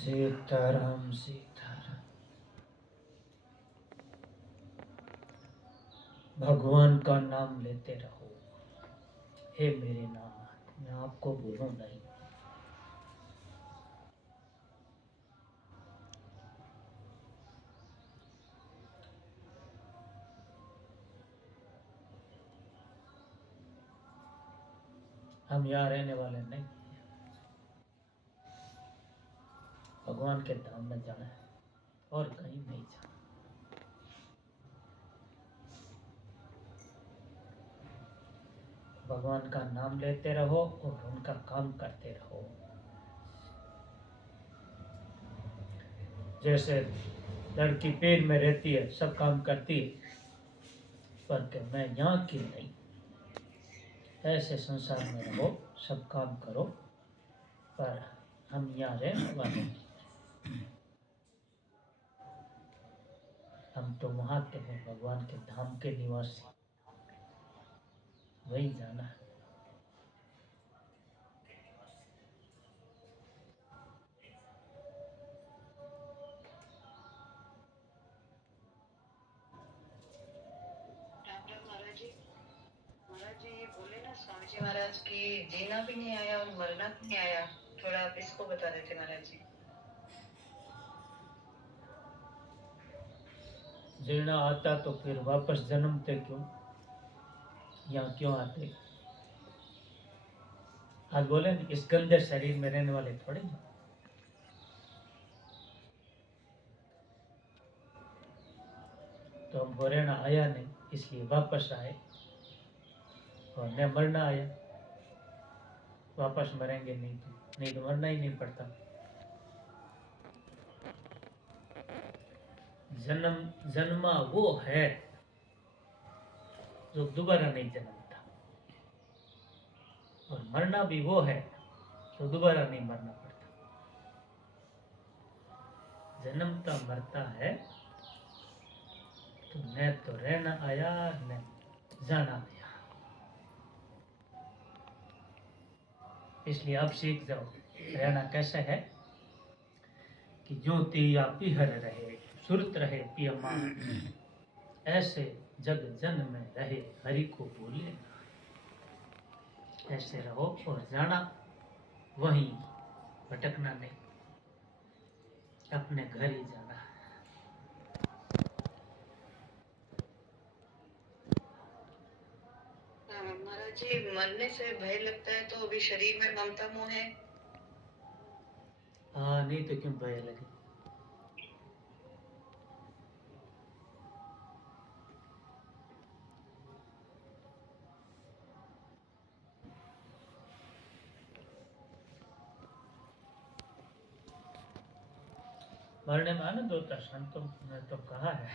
सीताराम सीताराम। भगवान का नाम लेते रहो। हे मेरे नाथ, मैं आपको भूलूं नहीं। हम यहाँ रहने वाले नहीं, भगवान के धाम में जाना है और कहीं नहीं जाना। भगवान का नाम लेते रहो और उनका काम करते रहो। जैसे लड़की पेड़ में रहती है, सब काम करती है, पर कि मैं यहाँ की नहीं। ऐसे संसार में रहो, सब काम करो, पर हम यहाँ रहने वाले नहीं। हम तो वहाँ के हैं, भगवान के धाम के निवासी, वही जाना है। महाराज जी ये बोले ना स्वामी जी महाराज की जीना भी नहीं आया और मरना भी नहीं आया, थोड़ा आप इसको बता देते महाराज जी। जीना आता तो फिर वापस जन्मते क्यों, यहाँ क्यों आते? आज बोले इस गंदे शरीर में रहने वाले थोड़े ना। तो हमको रहना आया नहीं, इसलिए वापस आए, और न मरना आया, वापस मरेंगे नहीं तो मरना ही नहीं पड़ता। जन्मा वो है जो दोबारा नहीं जन्मता, और मरना भी वो है जो दोबारा नहीं मरना पड़ता। जन्मता मरता है तो न तो रहना आया न जाना आया। इसलिए अब सीख जाओ रहना कैसे है कि ज्योति या पिहर रहे, सुरत रहे पियमा, ऐसे जग जन में रहे हरि को भूले। ऐसे रहो और जाना वहीं, भटकना नहीं, अपने घर ही जाना। महाराज जी मरने से भय लगता है तो अभी शरीर में ममता मोह है। हाँ, नहीं तो क्यों भय लगे? मरने में आनंद होता है, संतों ने तो कहा है।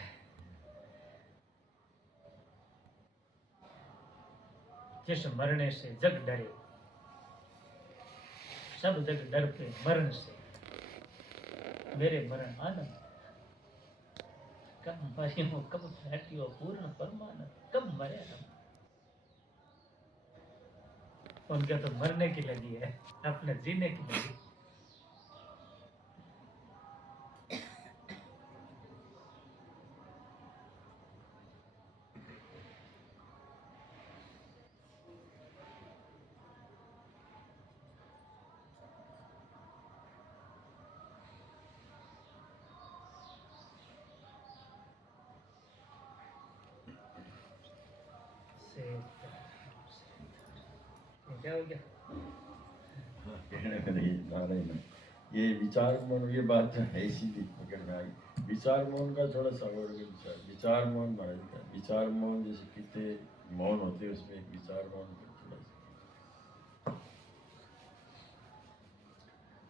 जिस मरने से जग डरे, सब जग डरते मरण से, मेरे मरण आनंद। कब मरियो कब भेटियो पूर्ण परमानंद, कब मरे हम। उनके तो मरने की लगी है, अपने जीने की लगी। क्या हो गया? कहने का नहीं, नारायण। ये विचार मौन, ये बात जो है इसीलिए पकड़ में आई। विचार मौन का थोड़ा सा और विचार मौन महाराज का विचार मौन, जैसे कितने मौन होते हैं उसमें एक विचार मौन का थोड़ा सा।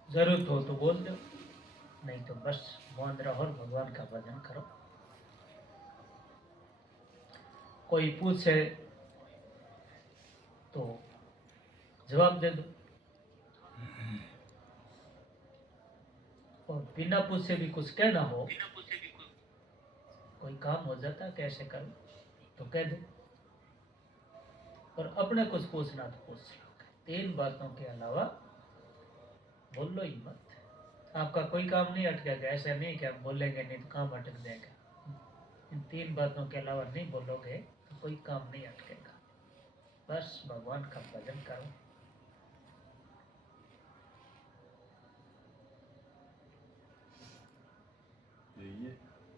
जरूरत हो तो बोल दो, नहीं तो बस मौन रहो और भगवान का भजन करो। कोई पूछे तो जवाब दे दो, और बिना पूछे भी कुछ कहना हो, कोई काम हो जाता कैसे करो तो कह दो, और अपने कुछ पूछना तो पूछ लो। 3 बातों के अलावा बोल लो ही मत, आपका कोई काम नहीं अटकेगा। ऐसा नहीं कि आप बोलेंगे नहीं तो काम अटक जाएगा। इन 3 बातों के अलावा नहीं बोलोगे तो कोई काम नहीं अटकेगा। बस भगवान का भजन करो। तो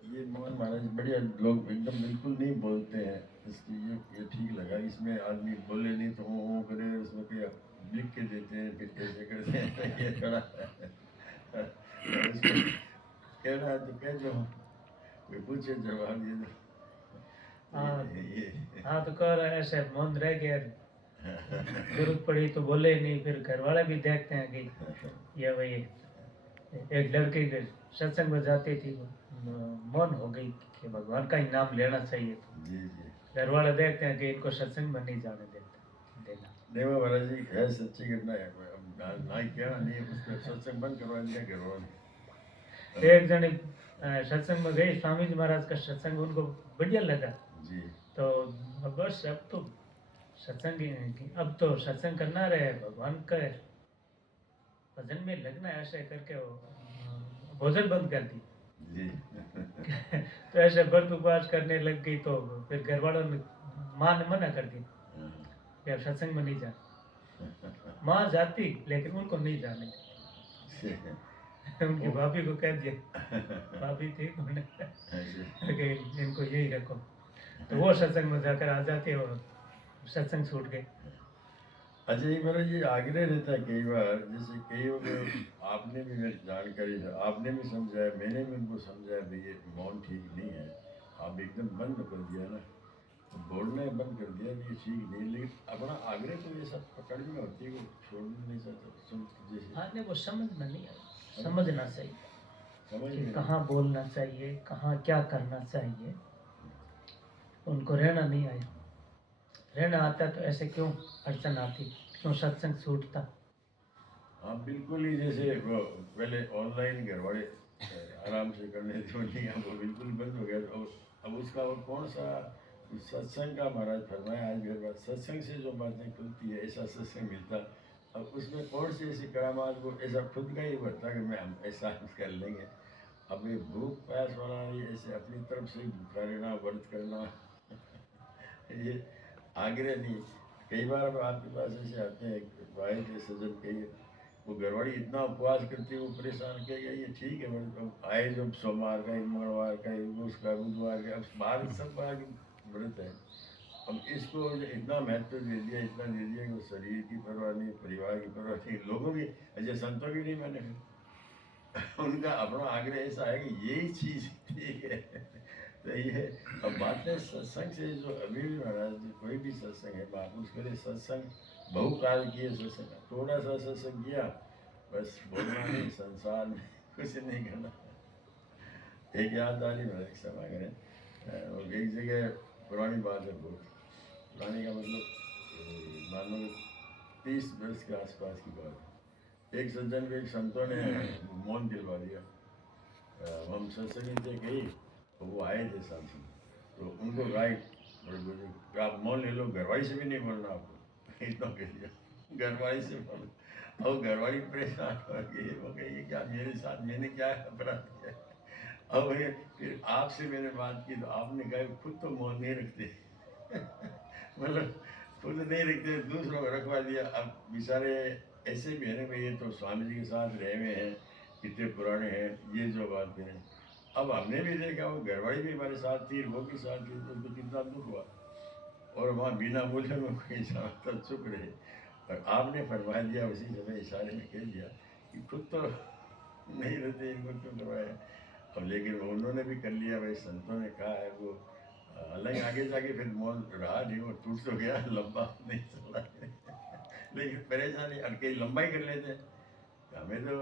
ये मोहन महाराज बढ़िया लोग एकदम बिल्कुल नहीं बोलते हैं, इसलिए ये ठीक लगा। इसमें आदमी बोले नहीं तो वो करे, उसमें कोई लिख के देते हैं, फिर कैसे करते हैं ये थोड़ा उसको कहना है तो कह दो, कोई पूछे जवाब दे दो। हाँ ये हाँ, तो कर ऐसे मौन रह गया, जरूरत पड़ी तो बोले ही नहीं। फिर घर वाले भी देखते हैं कि ये भाई एक लड़की के सत्संग में जाती थी, मौन हो गई कि भगवान का ही नाम लेना चाहिए। तो जी जी। घर वाले देखते हैं कि इनको सत्संग में नहीं जाने देते देना। नहीं वो महाराज जी है सच्ची घटना है, अब ना ही कहना नहीं, उसको सत्संग बंद करवा दिया घर वालों एक जने सत्संग में गई, स्वामी जी महाराज का सत्संग उनको बढ़िया लगा। जी। तो बस अब तो सत्संग अब तो सत्संग करना रहे, भगवान का भजन में लगना है। ऐसे करके वो भोजन बंद कर दी। जी तो ऐसे व्रत उपवास करने लग गई। तो फिर घर वालों ने, माँ ने मना कर दी कि अब सत्संग में नहीं जाना। माँ जाती लेकिन उनको नहीं जाने दी। उनकी भाभी को कह दिया, भाभी थी उन्होंने कि इनको यही रखो। तो वो सत्संग में जाकर आ जाते और सत्संग छूट गए। अच्छा ये मेरा ये आग्रह रहता है कई बार, जैसे कई लोग आपने भी मेरी जानकारी है, आपने भी समझाया, मैंने भी उनको समझाया भाई ये मौन ठीक नहीं है, आप एकदम बंद कर दिया ना, तो बोलना ही बंद कर दिया, ये ठीक नहीं। लेकिन अपना आग्रह तो ये सब पकड़ में होती है, वो छोड़ना नहीं चाहता सुन, जैसे आने वो समझ में नहीं आई, समझना चाहिए समझ कि में कहाँ बोलना चाहिए, कहाँ क्या करना चाहिए। उनको रहना नहीं आया। रहना आता तो ऐसे क्यों अड़चन आती, क्यों सत्संग छूटता। हाँ बिल्कुल ही, जैसे वो पहले ऑनलाइन घर वाले आराम से करने थे, नहीं अब वो बिल्कुल बंद हो गया। और अब उसका और कौन सा सत्संग का महाराज फरमाया, आज मेरे पास सत्संग से जो बातें खुलती है ऐसा सत्संग मिलता, अब उसमें कौन सी ऐसी करामात को ऐसा खुद का ही बढ़ता कि मैं हम ऐसा कर लेंगे। अब ये भूख प्यास वाला ये ऐसे अपनी तरफ से भूखा रहना, व्रत करना ये आग्रह नहीं। कई बार अब आपके पास ऐसे आते हैं भाई के सज्जन, कई वो घरवाली इतना उपवास करती है, वो परेशान किया ये ठीक है, मतलब आए जो सोमवार का, मंगलवार का, उसका बुधवार का, अब बाहर सब बार व्रत है। अब इसको इतना महत्व दे दिया, इतना दे दिया कि वो शरीर की परवाह नहीं, परिवार की परवाह नहीं, लोगों की, अच्छा संतों की नहीं मैंने फिर उनका अपना आग्रह ऐसा है कि यही चीज़ ठीक है तो ये अब बात है सत्संग से, जो अभी भी महाराज जी कोई भी सत्संग है, महापुरुष करे सत्संग बहुकाल किए, सत्संग थोड़ा सा सत्संग किया, बस बोलना नहीं, संसार में कुछ नहीं करना। एक याद आ रही मेरा, एक समय करें और एक जगह पुरानी बात है, बहुत पुरानी का मतलब मानो 30 वर्ष के आसपास की बात है। एक सज्जन को एक संतों ने मौन दिलवा दिया। हम सत्संग थे कहीं, तो वो आए थे साथ में, तो उनको राइट बड़े बुजुर्ग, आप मौन ले लो, घरवाली से भी नहीं बोलना आपको इतना कह दिया, घरवाली से बोलो। और घरवाली परेशान हो गई, वो कही क्या मेरे साथ, मैंने क्या अपराध किया। अब फिर आपसे मैंने बात की तो आपने कहा खुद तो मौन नहीं रखते मतलब खुद नहीं रखते, दूसरों को रखवा दिया। अब बेचारे ऐसे भी है ना भाई, ये तो स्वामी जी के साथ रहे हुए हैं, कितने पुराने हैं, ये जो बात करें। अब हमने भी देखा, वो घरवाली भी हमारे साथ थी, वो भी साथ थी, तो उनको कितना दुख हुआ, और वहाँ बिना बोले में कोई तब चुप रहे। और आपने फरमा दिया उसी समय, इशारे में कह दिया कि खुद तो नहीं रहते, इनको क्यों करवाया। अब लेकिन उन्होंने भी कर लिया भाई, संतों ने कहा है वो, हालांकि आगे जाके फिर मौन रहा नहीं, वो टूट तो गया, लंबा नहीं चला लेकिन परेशानी अटके लंबाई कर लेते। हमें तो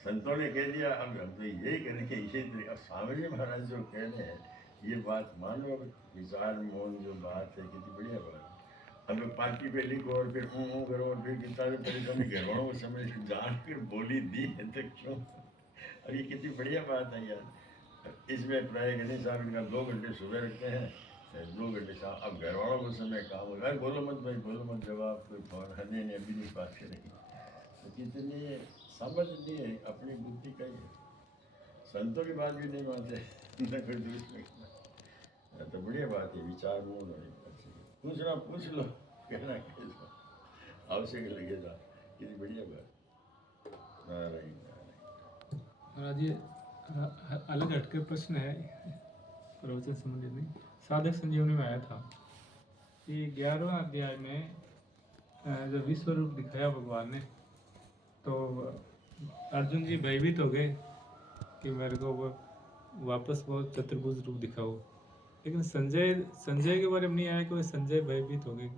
संतों ने कह दिया, अब हम तो यही करेंगे, यही। अब स्वामी जी महाराज जो कह रहे हैं ये बात मानो, विचार मौन जो बात है, कितनी बढ़िया बात है। अब पार्टी पे लिखो और फिर करो और फिर कितना परेशानी, घर वालों को समझ जान कर बोली दी है तो क्यों। अब ये कितनी बढ़िया बात है यार। इसमें प्राय गणेश साहब इनका 2 घंटे सुबह रखते हैं, 2 घंटे शाम। अब घर वालों को समय काम होगा, बोलो मत भाई, बोलो मत, जवाब कोई फोन है नहीं, अभी नहीं बात करेंगे। तो कितनी समझ नहीं है, अपनी बुद्धि का ही है। संतों की बात भी नहीं मानते न कोई दूसरे की। तो बढ़िया बात है, विचार मूल है अच्छी। पूछना पूछ लो, कहना कैसा आवश्यक लगेगा, कितनी बढ़िया बात। नारायण नारायण। महाराज ये अलग हटकर प्रश्न है प्रवचन संबंधित नहीं। साधक संजीवनी में आया था कि 11वां अध्याय में जब विश्व रूप दिखाया भगवान ने, तो अर्जुन जी भयभीत हो गए कि मेरे को वो वापस वो चतुर्भुज रूप दिखाओ। लेकिन संजय के बारे में नहीं आया कि वो संजय भयभीत हो गए।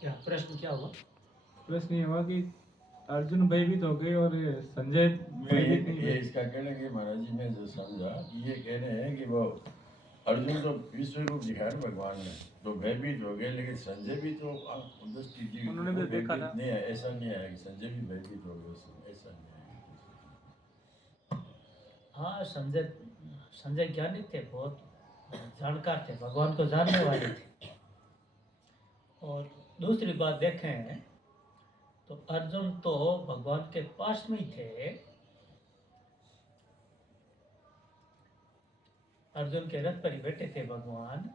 क्या प्रश्न क्या हुआ? प्रश्न ये हुआ कि अर्जुन भयभीत हो गए और संजय भयभीत नहीं ये हुए। इसका कहना कि महाराज जी ने जो समझा कि ये कह रहे हैं कि वो अर्जुन तो विश्व रूप दिखाया ना भगवान ने, तो भयभीत हो गए, लेकिन संजय भी तो दृष्टि की उन्होंने भी देखा था। नहीं है, ऐसा नहीं है कि संजय भी भयभीत हो गए, ऐसा नहीं है। हाँ, संजय ज्ञानी थे, बहुत जानकार थे, भगवान को जानने वाले थे। और दूसरी बात देखें तो अर्जुन तो भगवान के पास में ही थे। अर्जुन के रथ पर ही बैठे थे भगवान,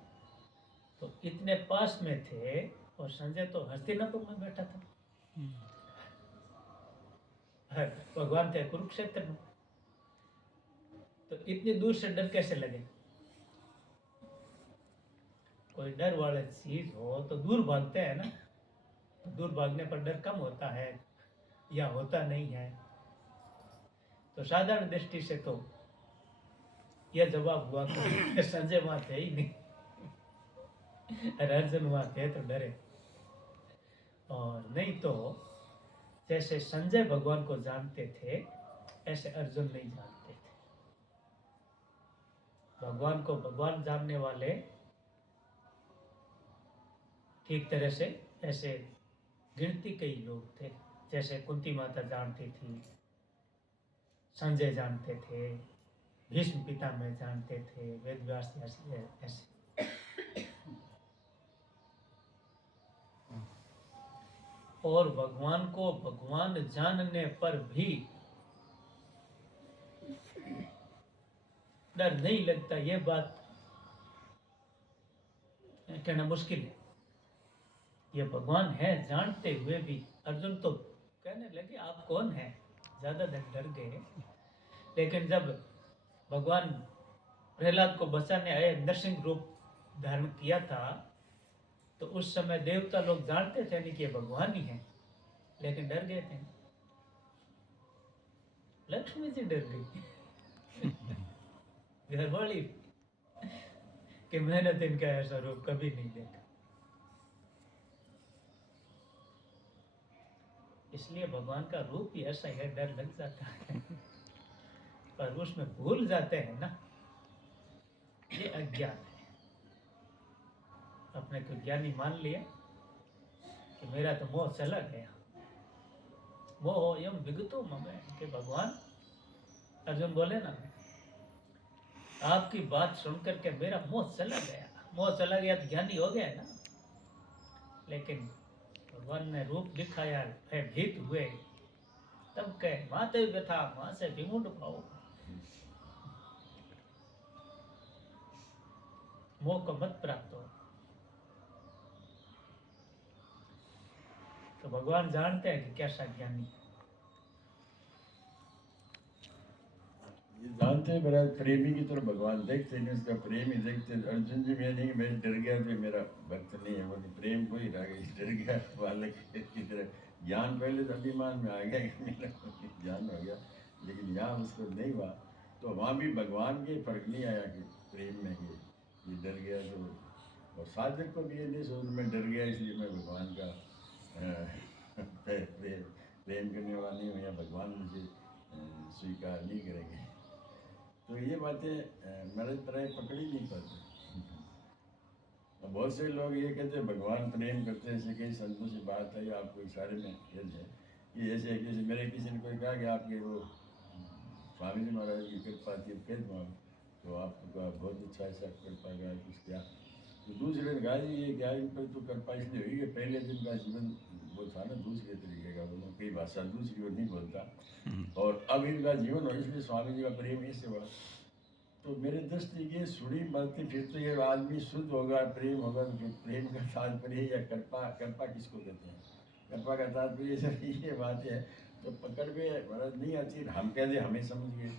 तो इतने पास में थे। और संजय तो हस्तिनापुर में बैठा था, भगवान थे कुरुक्षेत्र में। तो इतनी दूर से डर कैसे लगे? कोई डर वाला चीज हो तो दूर भागते हैं ना, तो दूर भागने पर डर कम होता है या होता नहीं है। तो साधारण दृष्टि से तो यह जवाब हुआ कि संजय वहां थे ही नहीं, अर्जुन वहां थे तो डरे। और नहीं तो जैसे संजय भगवान को जानते थे, ऐसे अर्जुन नहीं जानते थे। भगवान को भगवान जानने वाले ठीक तरह से ऐसे गिनती कई लोग थे। जैसे कुंती माता जानती थी, संजय जानते थे, भीष्म पितामह जानते थे, वेद व्यास ऐसे। और भगवान को भगवान जानने पर भी डर नहीं लगता, ये बात कहना मुश्किल है। ये भगवान है जानते हुए भी अर्जुन तो कहने लगे आप कौन हैं, ज्यादा डर गए। लेकिन जब भगवान प्रहलाद को बचाने आए, नरसिंह रूप धारण किया था, तो उस समय देवता लोग जानते थे नहीं कि ये भगवान ही है, लेकिन डर गए थे। लक्ष्मी जी डर गई घरवाली कि मैंने तो इनका ऐसा रूप कभी नहीं देखा। इसलिए भगवान का रूप ही ऐसा है, डर लग जाता है पर उसमें भूल जाते हैं ना, ये अज्ञान है। अपने को ज्ञानी मान लिया कि मेरा तो मोह चला गया, मोह यम विगतो मम, कि भगवान अर्जुन बोले ना, आपकी बात सुनकर के मेरा मोह चला गया। मोह चला गया तो ज्ञानी हो गया ना। लेकिन भगवान ने रूप दिखाया, भयभीत हुए, तब कहे माते व्यथा मां से विमुड पाओ, मोह को मत प्राप्त हो। तो भगवान जानते हैं कि कैसा ज्ञानी है। ये जानते हैं मेरा प्रेमी की तरह भगवान देखते हैं, उसका प्रेम ही देखते। अर्जुन जी मैं नहीं, मैं डर गया तो मेरा भक्त नहीं है, वो प्रेम को ही रह गया, डर गया बालक की तरह। ज्ञान पहले तो अभिमान में आ गया कि मेरा ज्ञान हो गया, लेकिन यहाँ उसको नहीं हुआ। तो वहाँ भी भगवान के फर्क नहीं आया कि प्रेम में कि ये डर गया तो। और साधक को भी ये नहीं सोच मैं डर गया इसलिए मैं भगवान का प्रेम करने वाला नहीं हूँ या भगवान मुझे स्वीकार नहीं करेंगे। तो ये बातें मेरे तरह पकड़ी नहीं पाते। बहुत से लोग ये कहते हैं भगवान प्रेम करते हैं, ऐसे कई संतों से बात है, आपको इशारे में खेल है कि ऐसे मेरे किसी ने कोई कहा कि आपके वो स्वामी जी महाराज की कृपा थी, कह दूँ तो आपका बहुत अच्छा ऐसा कृपा का कुछ क्या। तो दूसरे ने कहा जी ये क्या इन पर तो कृपा इसलिए हुई कि पहले दिन का जीवन वो था ना दूसरे तरीके का, वो कई भाषा दूसरी वो नहीं बोलता, और अब इनका जीवन हो इसलिए स्वामी जी का प्रेम ऐसे हुआ। तो मेरे दृष्टि ये सुनी बातें, फिर तो ये आदमी शुद्ध होगा, प्रेम होगा, तो फिर प्रेम का तात्पर्य या कृपा, कृपा किसको कहते हैं? कृपा का तात्पर्य जब ये बात है तो पकड़ में महाराज नहीं आती, हम कहते हमें समझ गए,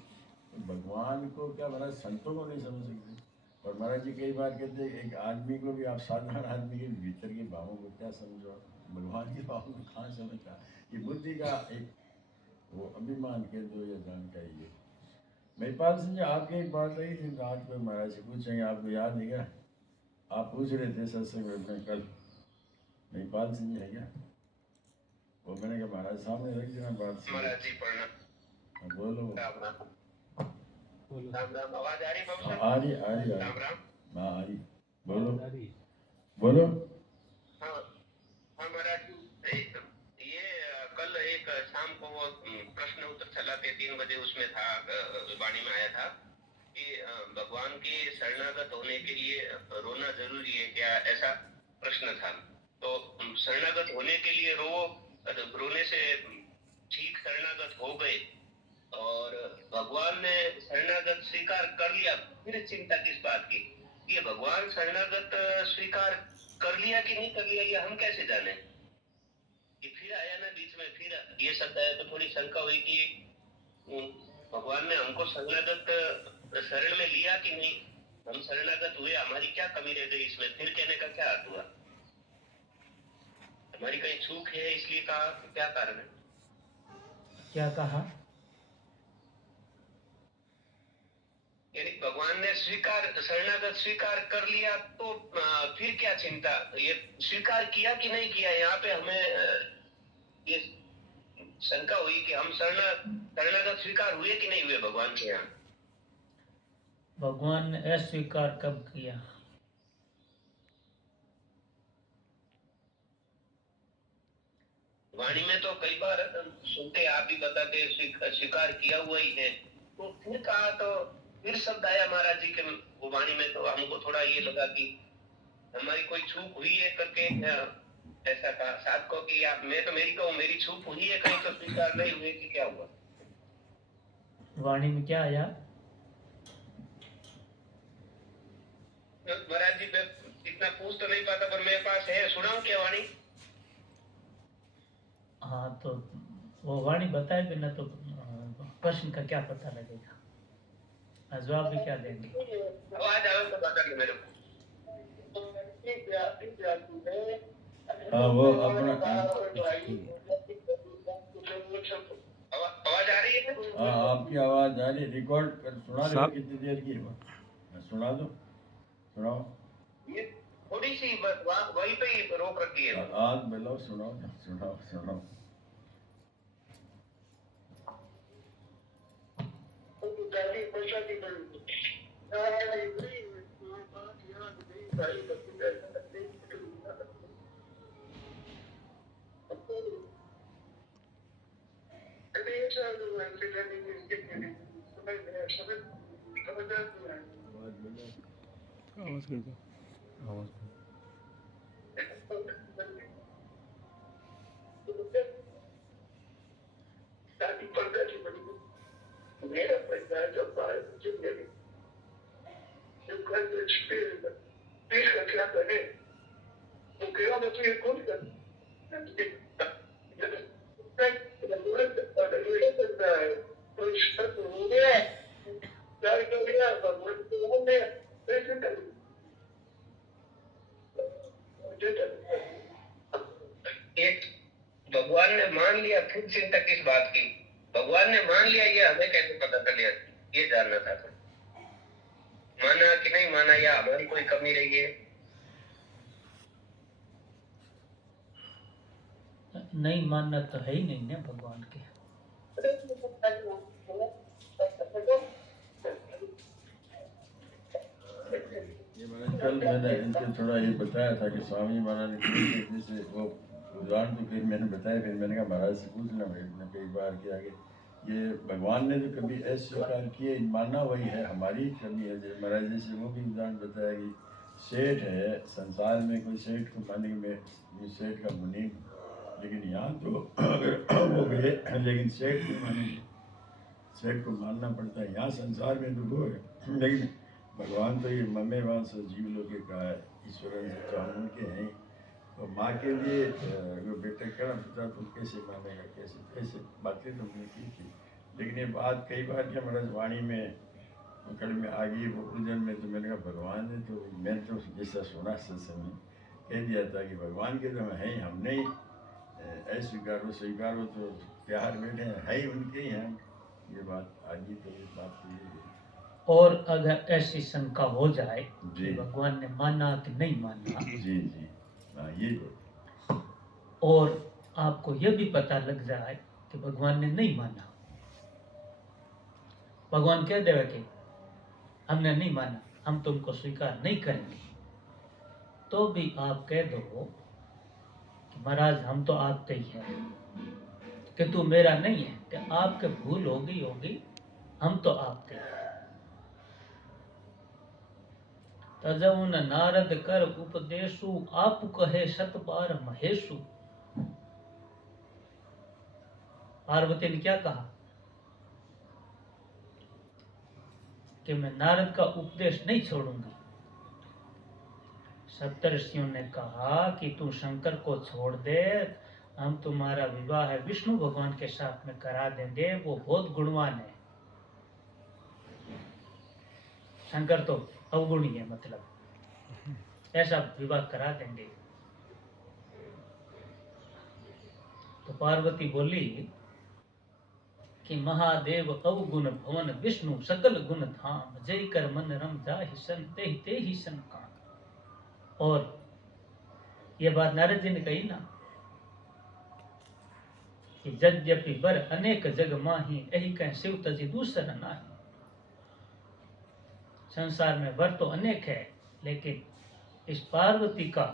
तो भगवान को क्या महाराज संतों को नहीं समझ सकते। और महाराज जी कई बार कहते हैं एक आदमी को भी आप साधारण आदमी के भीतर के भावों को क्या समझो, भगवान के भावों को कहाँ समझता? ये बुद्धि का एक वो अभिमान कह दो या जानकारी है। महिपाल सिंह जी आपकी एक बात रही थी रात में, महाराज से पूछेंगे, आपको याद है क्या? आप पूछ रहे थे सत्संग में कल, महिपाल सिंह जी है क्या? वो मैंने कहा महाराज सामने रख देना बात। महाराज जी प्रणाम। बोलो। राम राम। बोलो। राम राम। आवाज आ रही बाबू साहब? आ रही राम राम। हाँ आ रही, बोलो आ रही। बोलो। हाँ हाँ महाराज ये कल एक शाम को वो प्रश्न उत्तर चला के 3 बजे उसमें था, वाणी में आया था कि भगवान के शरणागत होने के लिए रोना जरूरी है क्या, ऐसा प्रश्न था। तो शरणागत होने के लिए रोने से ठीक शरणागत हो गए और भगवान ने शरणागत स्वीकार कर लिया, फिर चिंता किस बात की? ये भगवान शरणागत स्वीकार कर लिया कि नहीं कर लिया ये हम कैसे जाने? ये फिर आया ना बीच में, फिर ये शब्द आया तो थोड़ी शंका हुई कि भगवान ने हमको शरणागत शरण में लिया कि नहीं, हम शरणागत हुए, हमारी क्या कमी रह गई इसमें? फिर कहने का क्या अर्थ हुआ? हमारी कहीं चूक है इसलिए कहा, क्या कारण है? क्या कहा? यानी भगवान ने शरणागत स्वीकार कर लिया तो फिर क्या चिंता? ये स्वीकार किया कि नहीं किया, यहाँ पे हमें ये शंका हुई कि हम शरणागत स्वीकार हुए कि नहीं हुए भगवान के यहाँ। भगवान ने अस्वीकार कब किया? वाणी में तो कई बार सुनते, आप भी बताते स्वीकार किया हुआ ही है, तो फिर कहा तो फिर शब्द आया महाराज जी के वो वाणी में, तो हमको थोड़ा ये लगा कि हमारी कोई चूक हुई है करके ऐसा कहा साथ को कि आप, मैं तो मेरी चूक हुई है कहीं, तो स्वीकार नहीं हुए कि क्या हुआ? वाणी में क्या आया? महाराज जी मैं इतना पूछ तो नहीं पाता, पर मेरे पास है, सुनाऊं क्या वाणी? हाँ तो वो वाणी बताए बिना तो प्रश्न का क्या पता लगेगा, जवाब भी क्या देंगे? आवाज आवे तो बता दो मेरे को। हाँ वो अपना आवाज आ रही है? हाँ आपकी आवाज आ रही, रिकॉर्ड कर सुना दो, कितनी देर की है सुना दो, सुनाओ। ये थोड़ी सी बस वहीं पे ही रोक रखी है। आग मिलाओ, सुनाओ सुनाओ सुनाओ। आवाज कर दो। आवाज मेरा परिवार जब बाहर जिंदगी पीस का क्या करे, तो केवल मैं तो ये कौन कर एक भगवान ने मान लिया, फिर चिंता किस बात की? भगवान ने मान लिया, ये हमें कैसे पता चलिए? ये जानना था, माना कि नहीं माना, या हमारी कोई कमी रही है? नहीं मानना तो है ही नहीं ना भगवान के। ये मैंने कल मैंने इनको थोड़ा ये बताया था कि स्वामी महाराज ने जैसे वो उदाहरण तो फिर मैंने बताया, फिर मैंने कहा महाराज से पूछना भाई, मैं कई बार किया कि ये भगवान ने तो कभी अस्वीकार किए, मानना वही है, हमारी कमी है। जैसे महाराज जैसे वो भी उदाहरण बताया कि सेठ है, संसार में कोई सेठ को माने कि मैं सेठ का मुनीम, लेकिन यहाँ तो अगर वो गए लेकिन सेठ को मानेंगे, सेठ को मानना पड़ता है। यहाँ संसार में तो वो है, लेकिन भगवान तो ये ममे वांस जीव लोग के कहा है, ईश्वर उनके हैं। तो माँ के लिए अगर बेटे करना पड़ता तो कैसे मानेगा, कैसे ऐसे बातें तो हमने की थी। लेकिन ये बात कई बार क्या महाराज वाणी में कल में आ गई वो उलझन में, तो मैंने कहा भगवान ने तो, मैं तो जैसा सुना सत्संग में कह दिया था कि भगवान के तो हैं, हम नहीं अस्वीकारो स्वीकारो, तो प्यार बैठे हैं, है ही उनके ही हैं। ये बात आ गई, तो ये बात तो ये है। और अगर ऐसी शंका हो जाए जी। कि भगवान ने माना कि नहीं माना, जी जी, हाँ ये तो और आपको यह भी पता लग जाए कि भगवान ने नहीं माना, भगवान कह देवे कि हमने नहीं माना, हम तुमको स्वीकार नहीं करेंगे, तो भी आप कह दो कि महाराज हम तो आपके ही हैं, कि तू मेरा नहीं है, कि आपके भूल होगी, हम तो आपके हैं। तजउन नारद कर उपदेशु, आप कहे सत बार महेशु। पार्वती ने क्या कहा कि मैं नारद का उपदेश नहीं छोड़ूंगी। सप्तर्षियों ने कहा कि तू शंकर को छोड़ दे, हम तुम्हारा विवाह है विष्णु भगवान के साथ में करा देंगे, वो बहुत गुणवान है। शंकर तो अवगुणी है, मतलब ऐसा विवाह करा देंगे। तो पार्वती बोली कि महादेव अवगुण भवन विष्णु सकल गुण धाम, जय कर मन रम जाहि सन ते ही सन काम। और ये बात नारद जी ने कही ना कि यद्यपि बर अनेक जग माही, यही कह शिव तजी दूसर नाही। संसार में वर तो अनेक है, लेकिन इस पार्वती का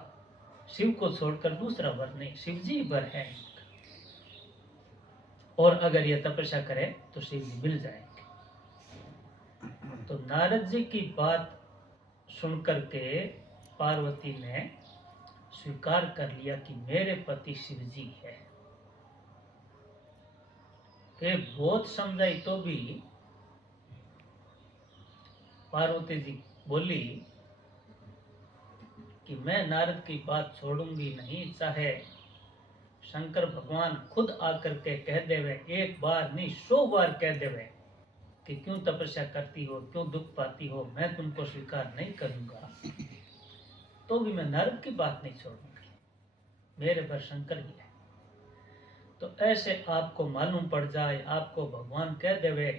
शिव को छोड़कर दूसरा वर नहीं, शिव जी वर है। और अगर ये तपस्या करे तो शिव जी मिल जाएंगे। तो नारद जी की बात सुनकर के पार्वती ने स्वीकार कर लिया कि मेरे पति शिव जी है। के बहुत समझाई तो भी पार्वती जी बोली कि मैं नारद की बात छोड़ूंगी नहीं, चाहे शंकर भगवान खुद आकर के कह देवे, एक बार नहीं 100 बार कह देवे कि क्यों तपस्या करती हो, क्यों दुख पाती हो, मैं तुमको स्वीकार नहीं करूंगा, तो भी मैं नारद की बात नहीं छोड़ूंगी, मेरे पर शंकर ही है। तो ऐसे आपको मालूम पड़ जाए, आपको भगवान कह देवे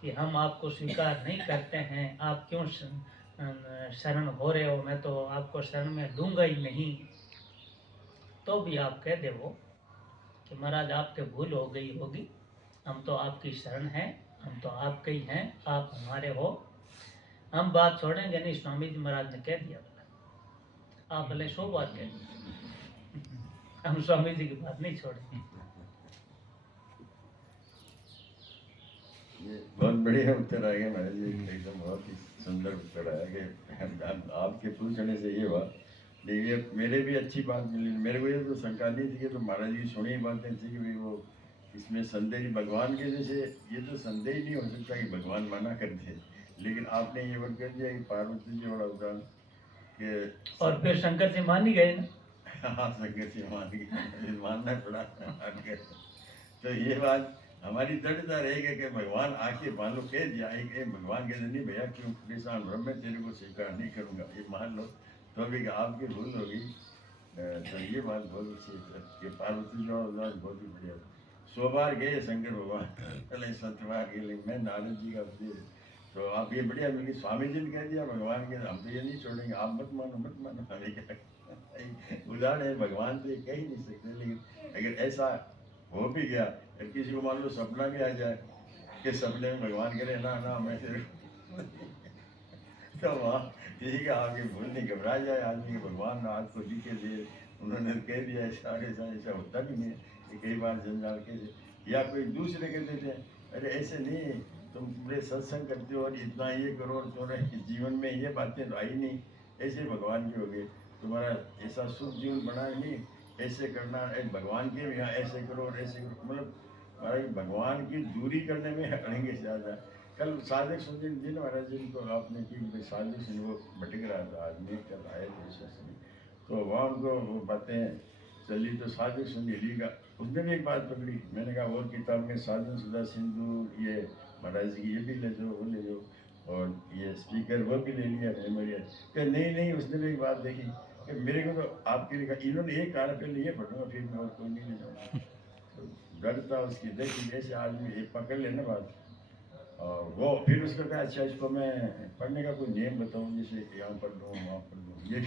कि हम आपको स्वीकार नहीं करते हैं, आप क्यों शरण हो रहे हो, मैं तो आपको शरण में लूंगा ही नहीं, तो भी आप कह देवो कि महाराज आपके भूल हो गई होगी, हम तो आपकी शरण हैं, हम तो आपके ही हैं, आप हमारे हो, हम बात छोड़ेंगे नहीं। स्वामी जी महाराज ने कह दिया, बोला आप भले 100 बार कह दिए, हम स्वामी जी की बात नहीं छोड़ेंगे। ये बहुत बढ़िया उत्तर आ गया महाराज जी, एकदम बहुत ही सुंदर उत्तर आया कि आपके पूछने से ये हुआ। लेकिन ये मेरे भी अच्छी बात मिली, मेरे को ये तो शंका नहीं थी कि तो महाराज जी की सुनी बातें थी कि भाई वो इसमें संदेह नहीं, भगवान के जैसे ये तो संदेह नहीं हो सकता कि भगवान मना कर दे, लेकिन आपने ये वर्ड कर दिया कि पार्वती जी बड़ा उदाहरण कि और फिर शंकर जी मान ही गए ना। हाँ शंकर जी मान गए, मानना पड़ा। तो ये बात हमारी दृढ़ता रहेगी कि भगवान आके मान लो कह दिया, एक भगवान कहते नहीं भैया क्यों परेशान हो, मैं तेरे को स्वीकार नहीं करूँगा, ये मान लो, तो भी आपकी भूल होगी। तो ये बात बहुत अच्छी है कि पार्वती जो बहुत ही बढ़िया। 100 बार गए शंकर भगवान, पहले 7 बार गए, लेकिन मैं नारद जी का उपदेश, तो आप ये बढ़िया मिली। स्वामी जी ने कह दिया भगवान के, हम तो ये नहीं छोड़ेंगे, आप मत मानो हमें क्या उदाहरण है, भगवान तो ये कह ही नहीं सकते। लेकिन अगर ऐसा हो भी गया, किसी को मान लो सपना भी आ जाए कि सपने में भगवान कह रहे ना मैं तो वहाँ ठीक है, आपकी भूल नहीं, घबरा जाए आदमी के भगवान आज को जी के लिए उन्होंने कह दिया, सारे ऐसा होता भी नहीं है। कई बार जंजाल के या कोई दूसरे कह देते हैं अरे ऐसे नहीं, तुम पूरे सत्संग करते हो और इतना ये करो और जीवन में ये बातें तो आई नहीं, ऐसे भगवान की हो गई, तुम्हारा ऐसा सुख जीवन बना नहीं, ऐसे करना, भगवान के भी यहाँ ऐसे करो और ऐसे करो, मतलब महाराज भगवान की दूरी करने में अड़ेंगे ज़्यादा। कल साधक सुनते दिन महाराज जी को आपने की साधक सुन, वो भटक रहा था आदमी, कल आए थे सत्संग में, तो वहाँ उनको वो बातें चली तो साधक सुन हिली का, उसने भी एक बात पकड़ी। मैंने कहा और किताब में साधन सुधा सिंधु, ये महाराज जी की ये भी ले जाओ, वो ले जाओ, और ये स्पीकर वो भी ले लिया मेमोरियल। कि नहीं नहीं, उसने भी एक बात देखी कि मेरे को तो आपके लिए, इन्होंने एक कारण पहले ये पढ़ूंगा फिर मैं और कोई नहीं ले जाऊँगा, तो डर था उसकी। देखिए जैसे आदमी एक पकड़ लेना बात, और वो फिर उसको कहा अच्छा इसको मैं पढ़ने का कोई नियम बताऊँ, जैसे यहाँ पढ़ लूँ वहाँ पढ़ लूँ, ये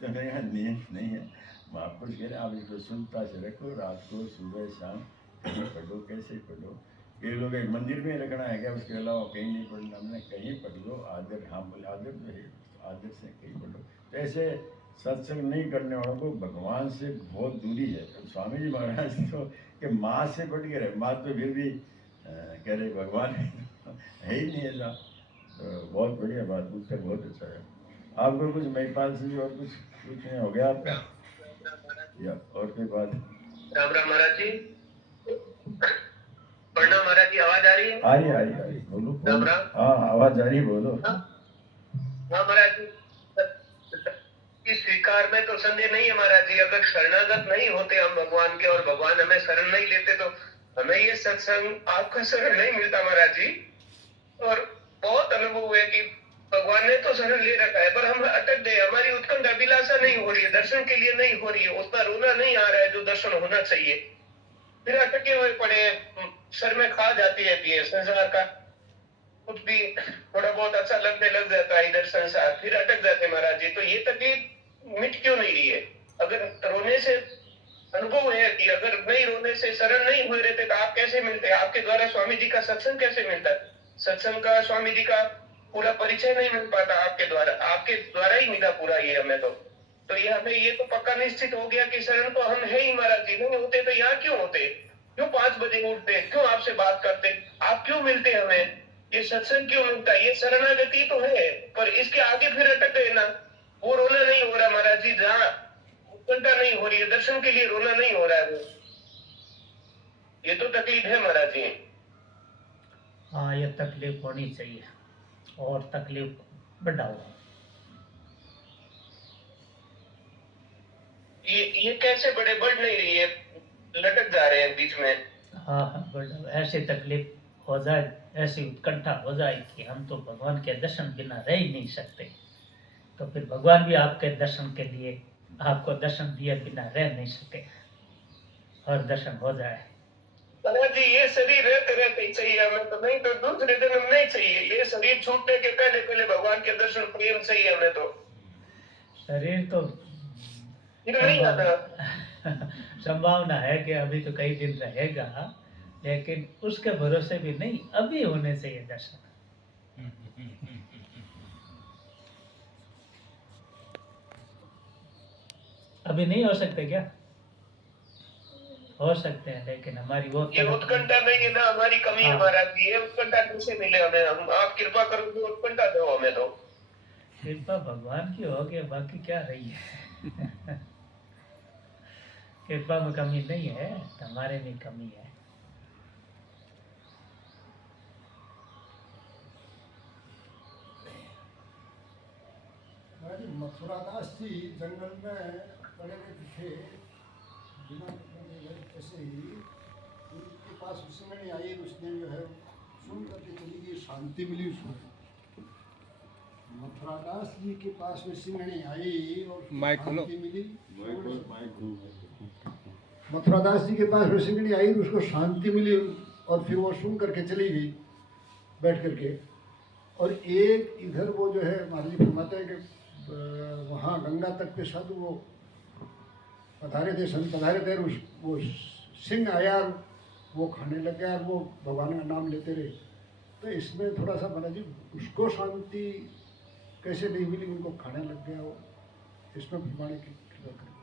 तो मेरे यहाँ नियम नहीं है। महापुरुष कह रहे आप इसको सुनता से रखो, रात को सुबह शाम कहीं पढ़ो, कैसे पढ़ो। कई लोग एक मंदिर में रखना है क्या, उसके अलावा कहीं नहीं पढ़ना, हमने कहीं पढ़ लो, आदर, हाँ बोले आदर तो है, आदर से कहीं पढ़ो। तो ऐसे सत्संग नहीं करने वालों को भगवान से बहुत दूरी है। तो स्वामी जी महाराज तो कि माँ से बढ़ के रहे, माँ तो फिर भी कह रहे भगवान है ही नहीं ऐसा। तो बहुत बढ़िया बात, उत्तर बहुत अच्छा है। आपको कुछ महिपाल से और कुछ पूछने हो गया आपका, या और कोई बात? राम राम महाराज जी, प्रणाम महाराज जी, आवाज आ रही है? आ रही आ रही बोलो राम बोलो। राम। हाँ आवाज आ रही, बोलो। हाँ महाराज जी, कि स्वीकार में तो संदेह नहीं है महाराज जी, अगर शरणागत नहीं होते हम भगवान के और भगवान हमें शरण नहीं लेते तो हमें ये सत्संग आपका शरण नहीं मिलता महाराज जी। और बहुत अनुभव है कि भगवान ने तो शरण ले रखा है पर हम अटक गए, हमारी उत्कंठ अभिलाषा नहीं हो रही है, दर्शन के लिए नहीं हो रही है, उतना रोना नहीं आ रहा है जो दर्शन होना चाहिए, फिर अटके हुए पड़े, सर में खा जाती रहती है संसार का कुछ भी थोड़ा बहुत अच्छा लगने लग जाता है इधर संसार, फिर अटक जाते महाराज जी। तो ये तकलीफ मिट क्यों नहीं रही है? अगर रोने से अनुभव है कि अगर नहीं रोने से शरण नहीं हुए रहते तो आप कैसे मिलते? आपके द्वारा स्वामी जी का सत्संग कैसे मिलता? सत्संग का स्वामी जी का पूरा परिचय नहीं मिल पाता आपके द्वारा ही मिला पूरा ये हमें। तो ये हमें ये तो पक्का निश्चित हो गया कि शरण तो हम है ही महाराज जी, नहीं होते तो यहाँ क्यों होते? क्यों 5 बजे उठते? क्यों आपसे बात करते? आप क्यों मिलते हमें? ये सत्संग क्यों मिलता? ये शरणागति तो है पर इसके आगे फिर अटक गए ना, वो रोना नहीं हो रहा महाराज जी, जहाँ उत्कंठा नहीं हो रही है, दर्शन के लिए रोना नहीं हो रहा है, ये तो तकलीफ है महाराज जी। हाँ ये तकलीफ होनी चाहिए और तकलीफ बढ़ाओ। ये कैसे बढ़ नहीं रही है, लटक जा रहे हैं बीच में। हाँ बढ़ाओ, ऐसी तकलीफ हो जाए, ऐसी उत्कंठा हो जाए कि हम तो भगवान के दर्शन बिना रह ही नहीं सकते, तो फिर भगवान भी आपके दर्शन के लिए, आपको दर्शन दिए बिना रह नहीं सके, और दर्शन हो जाए। महाराज जी ये शरीर रहते रहते ही चाहिए हमें, तो नहीं तो दूसरे जन्म नहीं चाहिए, ये शरीर छूटने के पहले पहले भगवान के दर्शन प्रेम चाहिए हमें। तो शरीर तो फिर नहीं आता। संभावना है कि अभी तो कई दिन रहेगा, लेकिन उसके भरोसे भी नहीं, अभी होने चाहिए दर्शन। अभी नहीं हो सकते क्या? हो सकते हैं, लेकिन हमारी वो ये उत्कंठा नहीं है ना, हमारी कमी है महाराज जी, ये उत्कंठा कैसे मिले हमें? हम आप कृपा करो तो उत्कंठा दो हमें। तो कृपा भगवान की हो गई, बाकी क्या रही है। कृपा में कमी नहीं है, हमारे में कमी है। मथुरादास जी जंगल में पड़े हुए थे, बिना ऐसे ही उनके पास उस समय नहीं आई, उसने जो है सुन करके चली गई, शांति मिली उसको। मथुरादास जी के पास में सिंहनी आई और शांति मिली। मथुरादास जी के पास में सिंहनी आई, उसको शांति मिली और फिर वो सुन करके चली गई बैठ करके। और एक इधर वो जो है महाराज जी फरमाते हैं कि वहाँ गंगा तट पे साधु वो पधारे थे, संत पधारे थे, वो सिंह आया, वो खाने लग गया और वो भगवान का नाम लेते रहे। तो इसमें थोड़ा सा महाराज जी उसको शांति कैसे नहीं मिली, उनको खाने लग गया वो, इसमें फरमाने की कृपा करें।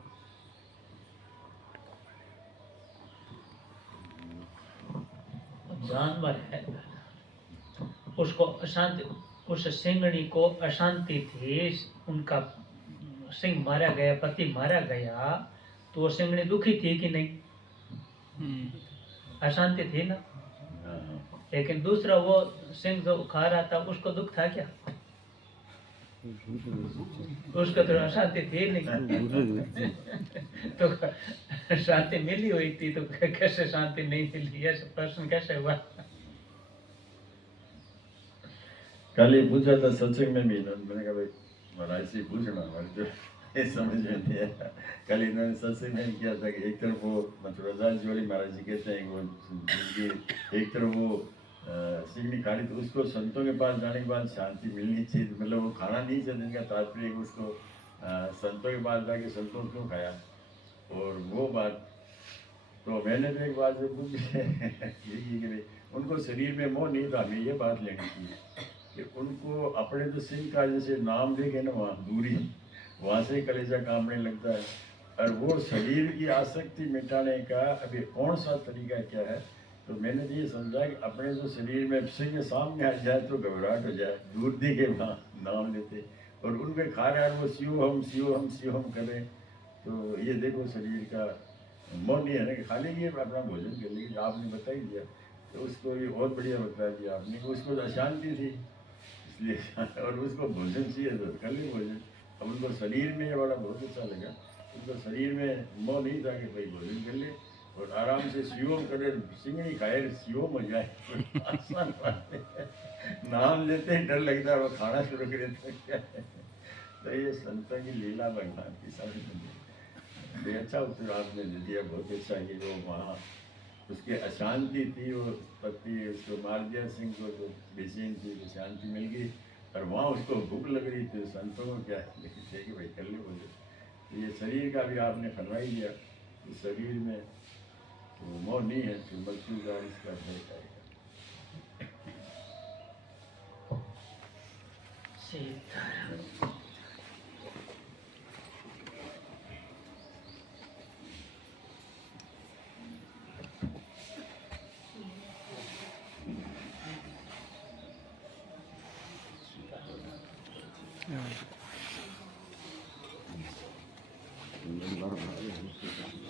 जानवर है, उसको शांति, उस सिंगड़ी को अशांति थी, उनका सिंह मारा गया, पति मारा गया, तो वो सिंगड़ी दुखी थी कि नहीं? अशांति थी ना। हाँ। लेकिन दूसरा वो सिंह जो खा रहा था उसको दुख था क्या? उसको तो अशांति थी नहीं। तो शांति मिली हुई थी तो कैसे शांति नहीं मिली, ऐसा प्रश्न कैसे हुआ? कल ही पूछा था सत्संग में भी इन्होंने, मैंने कहा भाई महाराज से पूछना, हमारे तो ये समझ में नहीं आया। कल इन्होंने सत्संग में किया था कि एक तरफ वो मथुरादास जी वाली महाराज जी कहते हैं कि वो जिनकी एक तरफ वो सिगनी खाली, तो उसको संतों के पास जाने के बाद शांति मिलनी चाहिए, मतलब वो खाना नहीं चाहिए, जिनका तात्पर्य उसको संतों के पास जाके संतों क्यों खाया, और वो बात तो मैंने तो एक बात से पूछी यही कि उनको शरीर में मोह नहीं था, हमें ये बात लेनी चाहिए कि उनको अपने तो सिंह का जैसे नाम देखे ना वहाँ दूरी, वहाँ से कलेजा कांपने लगता है, और वो शरीर की आसक्ति मिटाने का अभी कौन सा तरीका क्या है। तो मैंने तो ये समझा कि अपने तो शरीर में सिंह सामने आ जाए तो घबराहट हो जाए, दूर दिखे वहाँ नाम लेते, और उनके खा रहे हैं वो शिव हम करें, तो ये देखो शरीर का मन नहीं है ना कि खाली ये अपना भोजन कर लीजिए, आपने बता ही दिया, तो उसको ये बहुत बढ़िया बता दिया आपने कि उसको तो अशांति थी इसलिए और उसको भोजन चाहिए तो कर ली भोजन। अब उनको शरीर में ये वाला बहुत अच्छा लगा, उनको शरीर में मोह नहीं था कि भाई भोजन कर ले और आराम से शिवम करे, सिंगड़ी खाए शिवम हो जाए आसान बात है। नाम लेते ही डर लगता है, वो खाना शुरू कर देते क्या है। तो ये संत की लीला भगवान की सारी ये अच्छा उत्तर आपने दे दिया, बहुत अच्छा कि वो वहाँ उसकी अशांति थी, वो पति उसको मार दिया सिंह को, तो बेचैन थी तो शांति मिल गई, और वहाँ उसको भूख लग रही थी, संतों को क्या लेकिन थे कि भाई कर ले बोले। तो ये शरीर का भी आपने फरमाई दिया, इस शरीर में तो मोह नहीं है, तो मृत्यु का इसका भय आएगा। सीताराम। बार